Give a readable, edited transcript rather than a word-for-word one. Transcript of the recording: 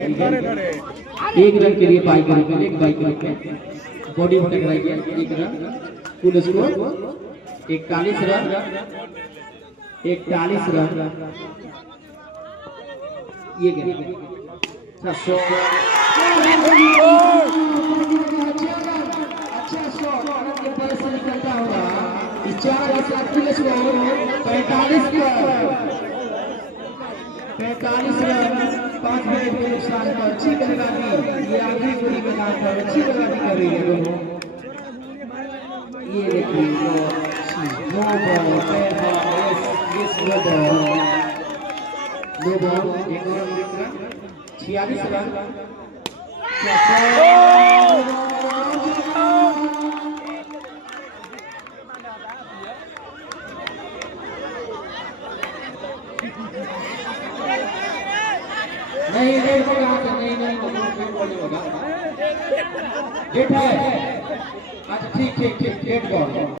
एक रन के लिए बाइक रन एक बाइक रन बॉडी में टकराई एक रन कुल स्कोर 41 रन 41 रन ये गेम अच्छा शॉट के पर से निकलता होगा इस 4 रन का कुल स्कोर 45 रन 5 विकेट के नुकसान पर अच्छी गेंदबाजी ये आखिरी पूरी मैदान पर अच्छी गेंदबाजी कर रही है दोनों ये देखिए नो बॉल एक और रन 46 रन नहीं रेड बॉल नहीं होगा ठीक है अच्छा ठीक रेड बॉल